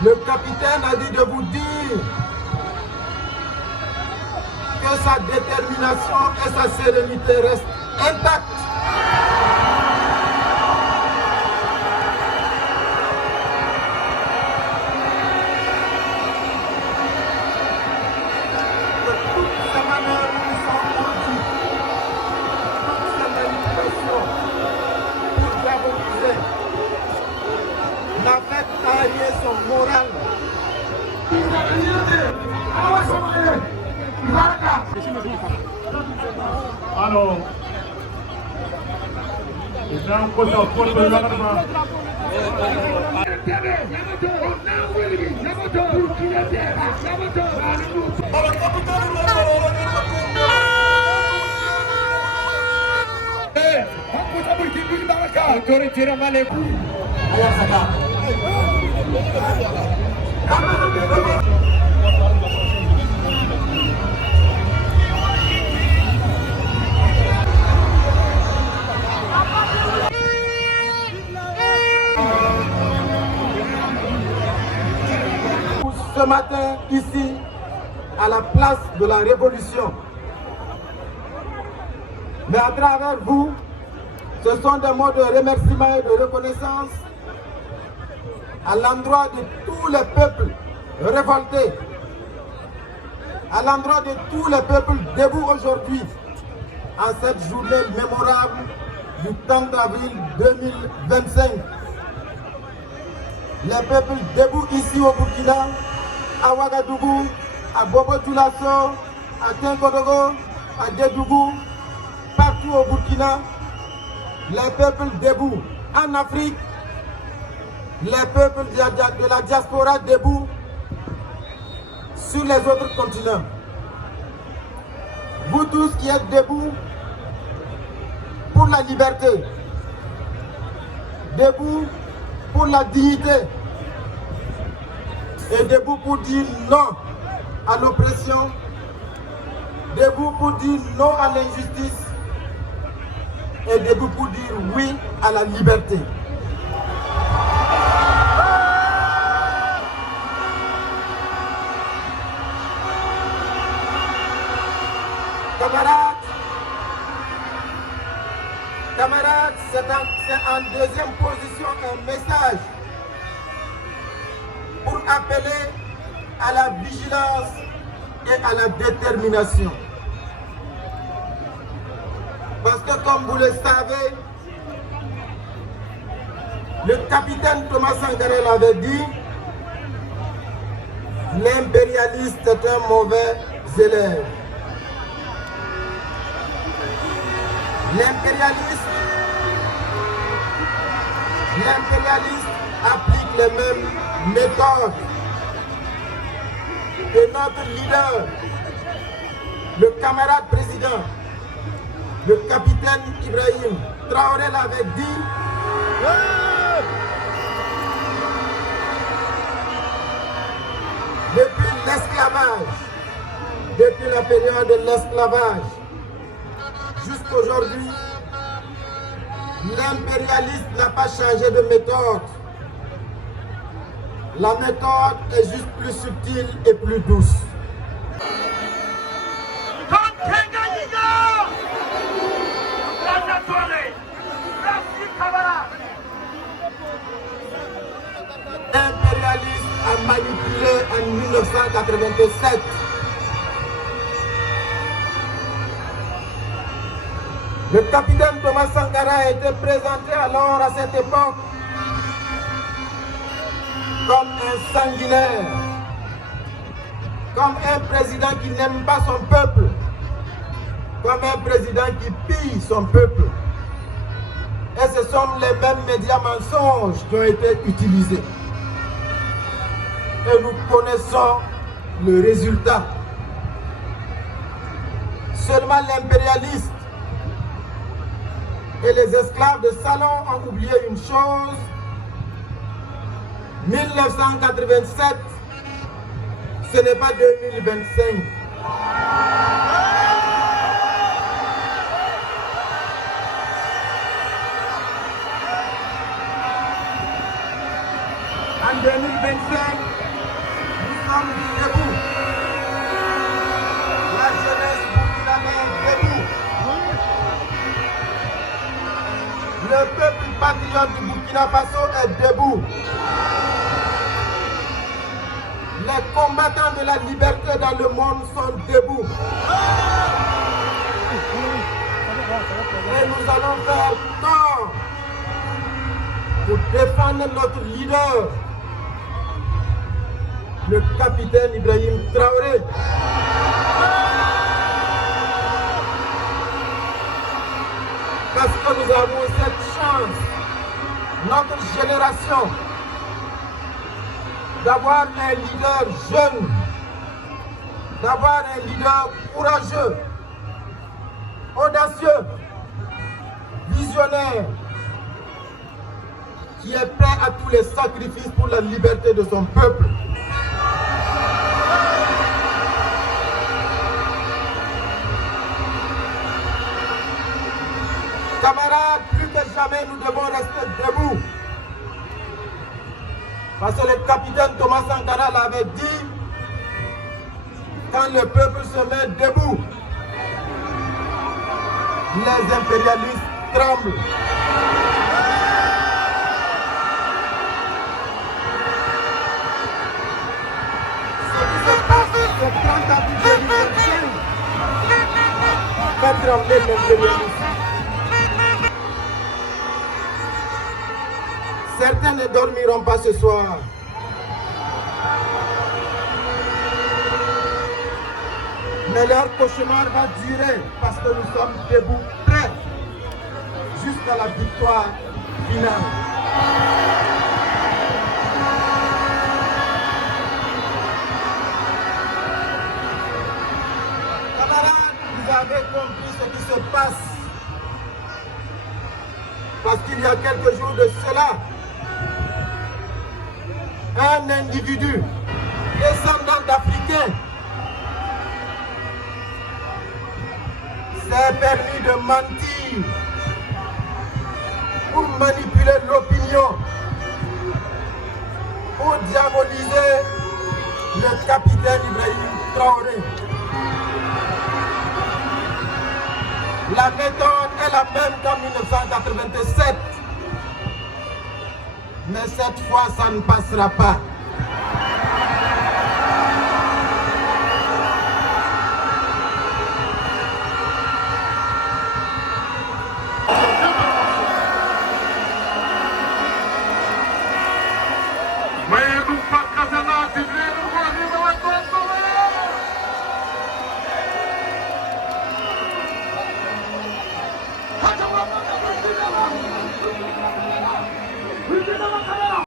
Le capitaine a dit de vous dire que sa détermination et sa sérénité restent intactes. Que toutes ces manœuvres qui sont politiques, toutes ces manipulations pour diaboliser n'affectent en rien son moral. Alors, Ce matin, ici, à la place de la Révolution. Mais à travers vous, ce sont des mots de remerciement et de reconnaissance à l'endroit de tous les peuples révoltés, à l'endroit de tous les peuples debout aujourd'hui, en cette journée mémorable du 30 avril 2025. Les peuples debout ici au Burkina, à Ouagadougou, à Bobo-Dioulasso, à Tinkodogo, à Dédougou, partout au Burkina, les peuples debout en Afrique, les peuples de la diaspora debout sur les autres continents. Vous tous qui êtes debout pour la liberté, debout pour la dignité, et debout pour dire non à l'oppression, debout pour dire non à l'injustice, et debout pour dire oui à la liberté. Camarades, c'est en deuxième position un message pour appeler à la vigilance et à la détermination. Parce que comme vous le savez, le capitaine Thomas Sankara l'avait dit, l'impérialiste est un mauvais élève. L'impérialiste applique les mêmes méthodes que notre leader, le camarade président, le capitaine Ibrahim Traoré l'avait dit. Depuis l'esclavage, depuis la période de l'esclavage, jusqu'aujourd'hui, l'impérialiste n'a pas changé de méthode. La méthode est juste plus subtile et plus douce. L'impérialiste a manipulé en 1987. Le capitaine Thomas Sankara a été présenté alors à cette époque comme un sanguinaire, comme un président qui n'aime pas son peuple, comme un président qui pille son peuple. Et ce sont les mêmes médias mensonges qui ont été utilisés. Et nous connaissons le résultat. Seulement l'impérialiste et les esclaves de salon ont oublié une chose. 1987, ce n'est pas 2025. En 2025, nous sommes debout. La jeunesse burkinabé est debout. Le peuple patriote du Burkina Faso est debout. Les combattants de la liberté dans le monde sont debout. Et nous allons faire tant pour défendre notre leader, le capitaine Ibrahim Traoré. Parce que nous avons cette chance, notre génération, d'avoir un leader jeune, d'avoir un leader courageux, audacieux, visionnaire, qui est prêt à tous les sacrifices pour la liberté de son peuple. Camarades, plus que jamais, nous devons rester debout. Parce que le capitaine Thomas Sankara l'avait dit, quand le peuple se met debout, les impérialistes tremblent. Ce qui se passe ce 30 avril 2025 fait trembler l'impérialisme. Certains ne dormiront pas ce soir. Mais leur cauchemar va durer parce que nous sommes debout, prêts jusqu'à la victoire finale. Camarades, vous avez compris ce qui se passe. Parce qu'il y a quelques jours de cela, un individu descendant d'Africains s'est permis de mentir pour manipuler l'opinion, pour diaboliser le capitaine Ibrahim Traoré. La méthode est la même qu'en 1987. Mais cette fois, ça ne passera pas.